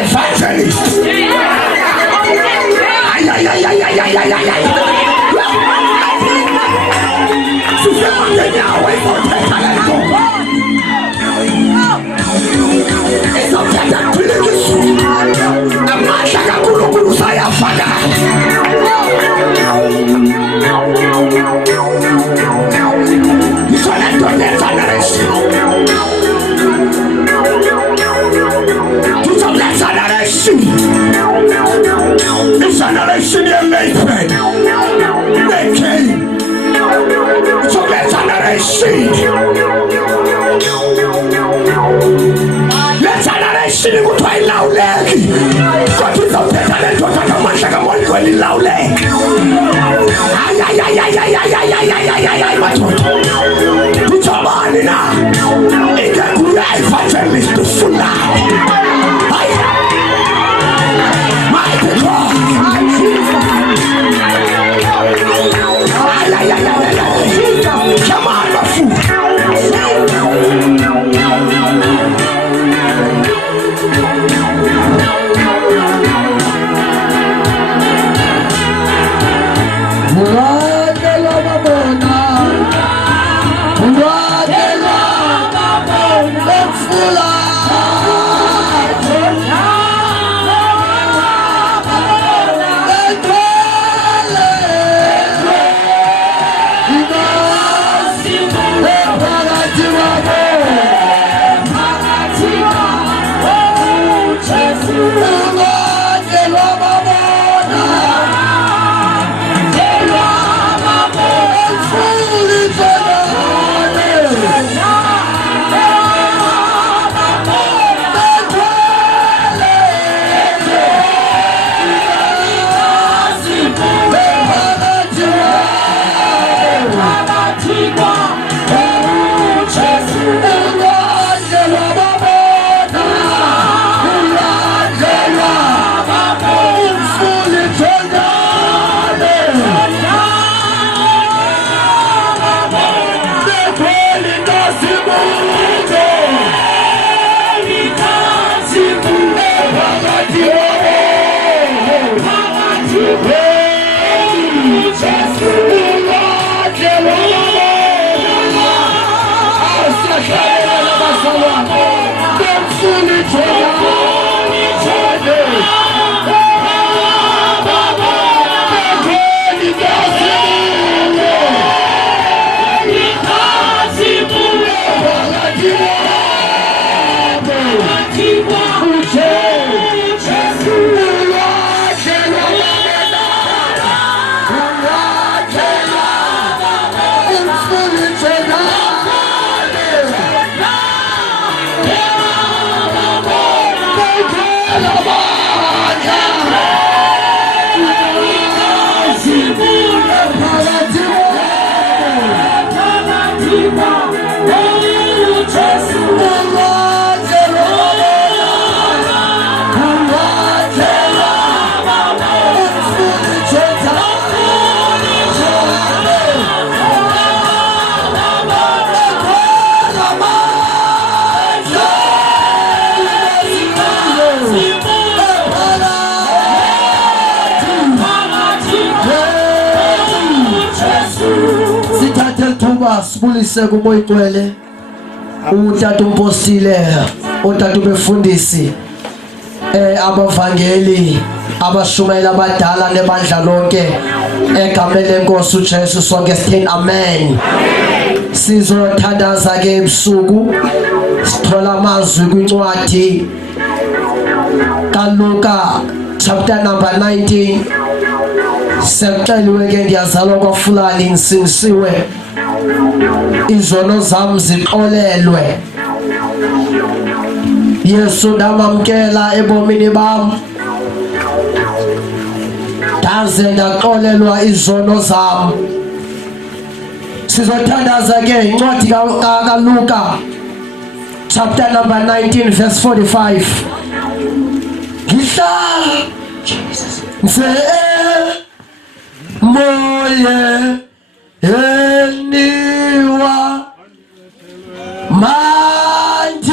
evangelist. Sisema ngenyawe ngothetha le nto. Ezothetha kulikisu. Amandla kaNkulunkulu sayafaka. Ngithola ndoda efanelesiwe. This generation here made men. They came to that generation. That generation would try loud leg. God is out there and don't have a man like a one going loud leg. Ay, put your man in now. It can be evangelist to full now. Come on, my fool. Sibulise kumoya igcwele utata umpostile utata ubefundisi abavangeli abashumayela abadala nebandla lonke egameni lenkosi uJesu sonke sithini amen. Sizothandaza ke ebusuku sithola amazwi kwincwadi kaLuka chapter number 19. Sekuxeliwe ke ndiyazalwa kwaFulani ngisindisiwe izono zami zixolelwe. Yesu ndamamkela ebomini bam, ndaze ndaxolelwa izono zam. Sizothandaza ke incwadi kaLuka chapter number 19 verse 45. Ngihlala moye eniwa manji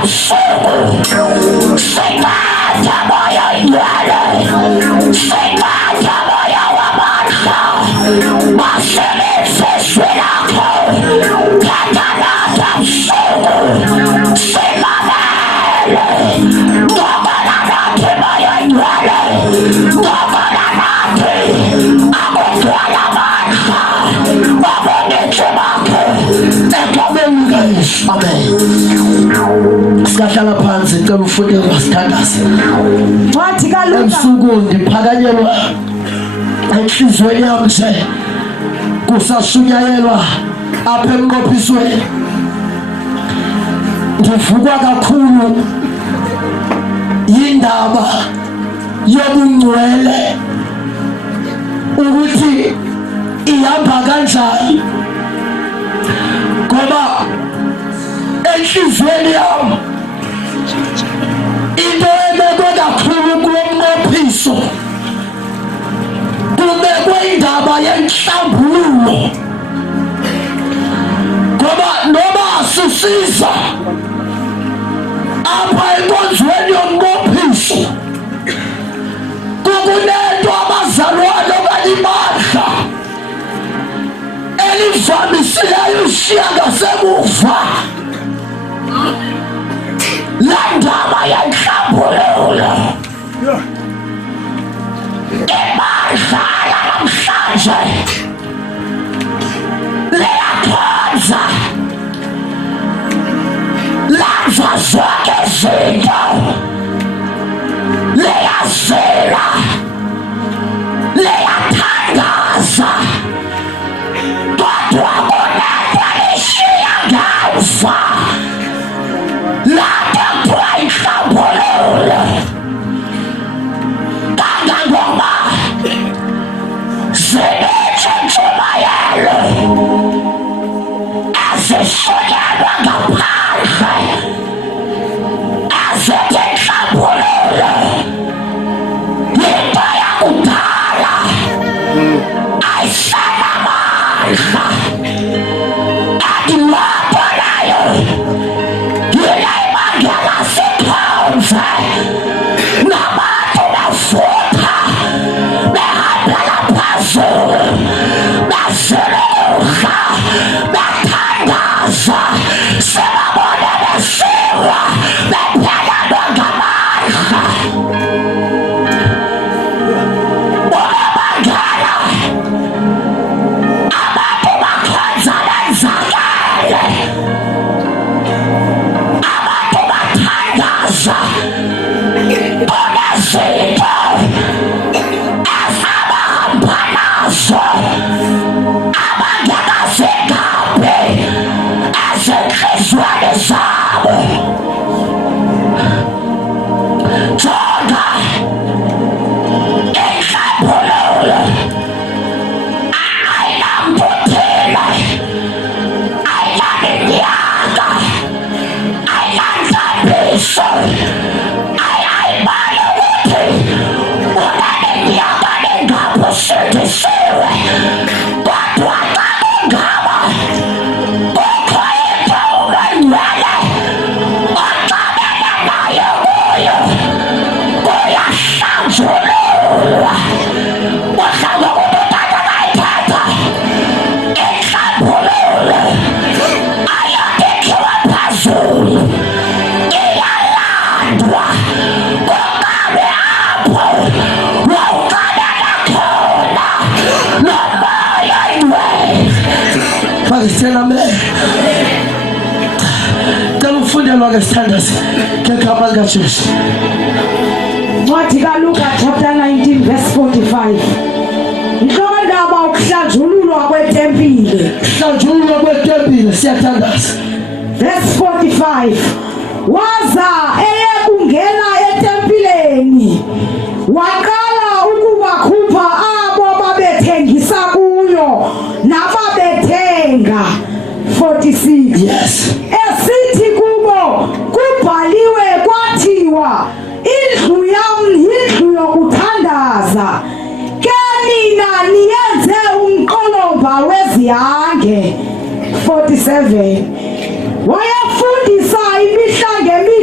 busuku sibatha moya ingcwele sibatha moya wamandla basebenziswe lakho thatha busuku simamele ngobana nathi moya ingcwele ngobana nathi akugcwala amandla babonethu bakho egameni amen. Siyahlala phansi cela ufundele masithandaze. Wathi kaLuka ebusuku ndiphakanyelwa enhlizweni yami nje kusashunyayelwa apha emnqophisweni. Ngivukwa kakhulu yindaba yobungcwele ukuthi ihamba kanjani ngoba enhlizweni yami into ebekwe kakhulu kulo mnqophiso kubekwe indaba yenhlambululo ngoba noma sisiza apha enkonzweni yomnqophiso kukunento abazalwane okanye ibandla elivamisileyo ushiya ngasemuva laa ndaba yenhlambululo. Ibandla lanamhlanje liyakhonza lenza zonke izinto liyazila liyathandaza kodwa kunento lishiya ngemva laa nto kuthiwa inhlambululo. Kangangoba zininzi intshumayelo ezishunyelwa ngaphandle ezithi inhlambululo yinto yakudala ayisenamandla andilapho nayo yile ibangela siphonze nabantu bavutha behambela phezulu beziluka bethandaza sibabone besilwa bephelelwe ngamandla. Unobangela abantu bakhonza benzakele abantu bathandaza kunezinto ezabahamba nazo abangekazigabhi ezinhliziyweni zabo. Jonga inhlambululo ayinambuthile ayinaminyaka ayinandlambiso ayayibali ukuthi unaneminyaka ningabusindisiwe kodwa xa kungaba kukho into ungengcwele oxabene nayo kuyo kuyahlanjululwa. Udla ngokuba utata kayithatha inhlambululo ayabekhiwa phezulu iyalandwa kungabe apho wawuqalela khona nomoya ingcwele. Bakisithela me cela ufundelwa ke sithandaze ngegama likaJesu. Wathi kaLuka chapter 19 verse 45 inhlokondaba ukuhlanjululwa kwetempile. Hlanjululwa kwetempile siyathandaza. Verse 45 waza eyekungena etempileni waqala ukubakhupha abo babethengisa kuyo nababethenga. 46 Yes. esithi kubo kubhaliwe kwathiwa indlu yam yindlu yokuthandaza ke nina niyenze umqolomba wezihange. 47 wayefundisa imihla ngemihla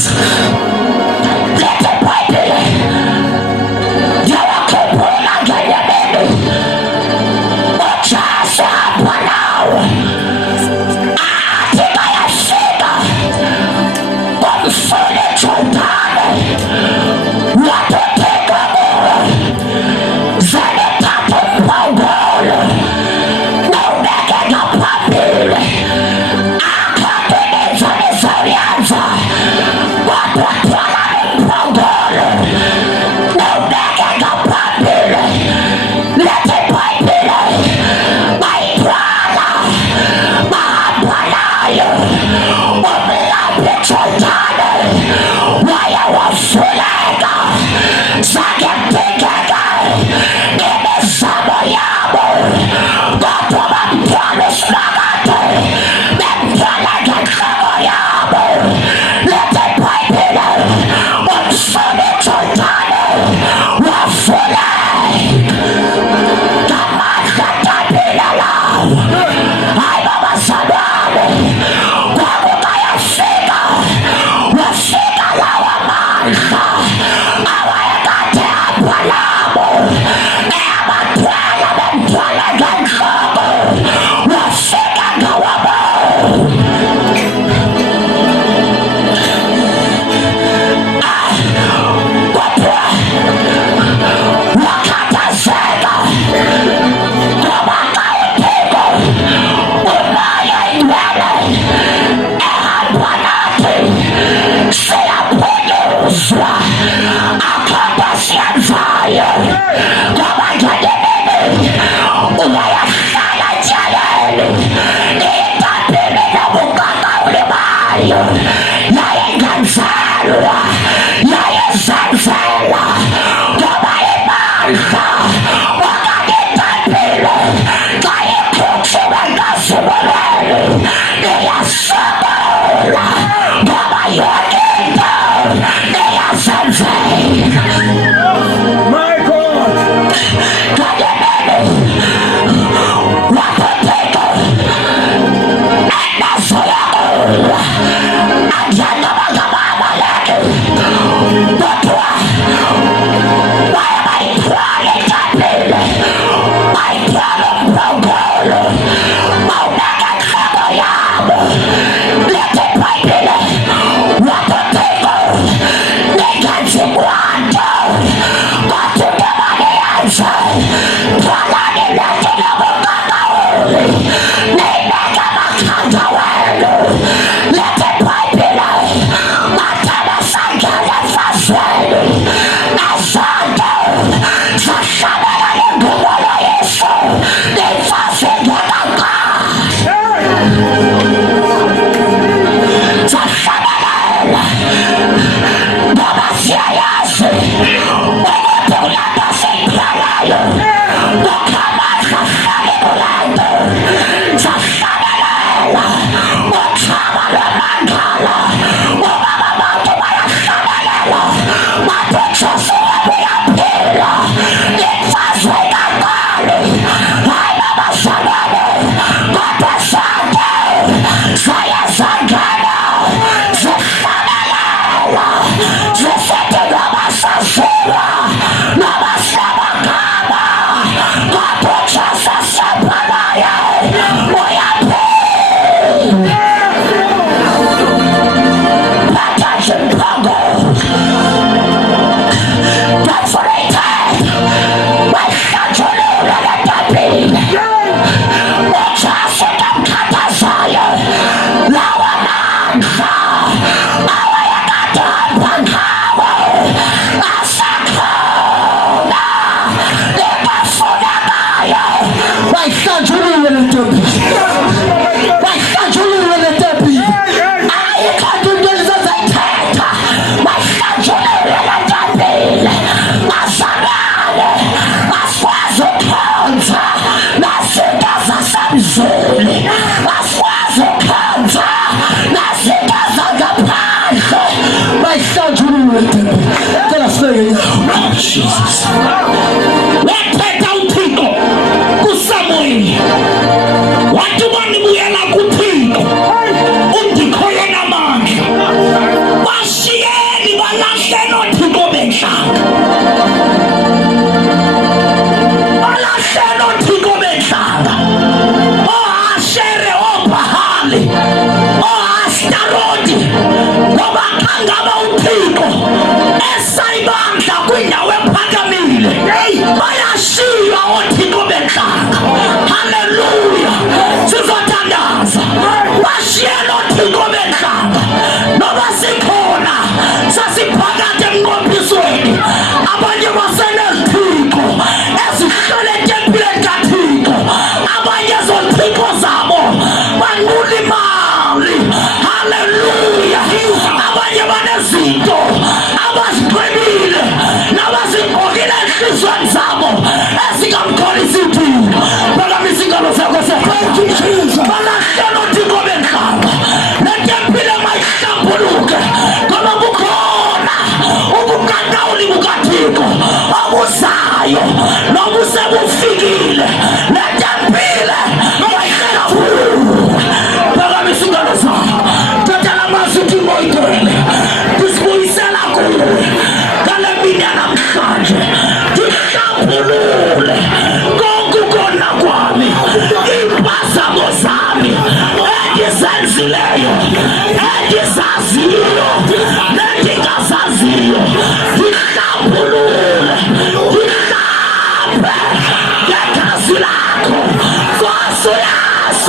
sasa. Lete Biblia. Jawakepula kwenye mimi. Ujaze hapa nao. Atika ya shida. Kumfuni chutane. Watuteka Mungu. Zene tatu mpangolo. Na umeke na Biblia. Akatene zane zarianza. Watutwala ni mpangolo. Na umeke na Biblia. Lete Biblia. Maibwana. Maabwanayo. Umilape chotane. Waya wafulega. Zake pekega. Nimezamo yamo. Gopo mampwano snagate. Mempwelege kamo yamo. Lete Biblia. Umfune chotane. Wafulega. Tamasha tapila lao. Ay baba sabane. Kwa kukaya fika. Wafika lawa maisha. Awaya kate hapa lamo. Ea matwala mentwala gengkamo. Wafika gawamo. Wapwa. Wakata zega. Kumaka utego. Umaya iwele. Ea bwanati. Sila punyuzwa. Akata sianzayo. Kumaka jenene. Umaya shaya jalele. Itapili na mukaka ulimayo. Yaye ganzalwa. Yaye zanzela. Kumaye maisha. Wakagitapile. Kaye kuchiwe gasumulele. Iya sabola. Kumaye wakita. Iya zanzela. My God. Kajenene. Watoteko. Enda soyako. Ajana magamama lake. Botwa. Waya maitwale tapile. Maitwale mpongolo. Maunaka kamo yamo. Lete Biblia. Watoteko. Niganzi mwanto. Watuke manianza. Twalani lete na mukaka uli. Nineka makanda welu. Lete Biblia. Matana sangele fasweli. Asante. Sashamela ningumolo Yesu. Nifasingulaka. Sashamela. Babasia Yesu. Ukutulanda simplalayo. Ukamaka shalibulando. Sashamela. Uchamalo mangala. Umama matu maya shamela. Mapuchosu wabuya pila. Nifaswe kakali. Hai baba shamela. Baba sante. Saya sangana. Sashamela. Zesete baba sasura. Baba sabakaba. Kapuchosu sabalaya. Uyapi. Attention, Congo. Perforated. My schedule related. Uchasukam katasaya. Lawanansa. Awayakatan pangkawa. Asakona. Ipafunagaya. My schedule related. My schedule related. I can't do this as I can't. My schedule related. Masarale. Maswazo Kanza. Nasigaza Samzuli. Maswazo Kanza. Nasigaza Gapasha. My schedule related. Tell us where. Oh, Jesus. Leteta utiko. Kusamui. Watu wani muyela kutiko. Undikoye na mangi. Washi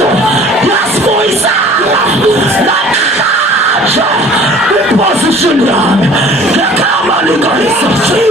Yesu yasibuyisana namhlanje iposition yami ngegama likaYesu.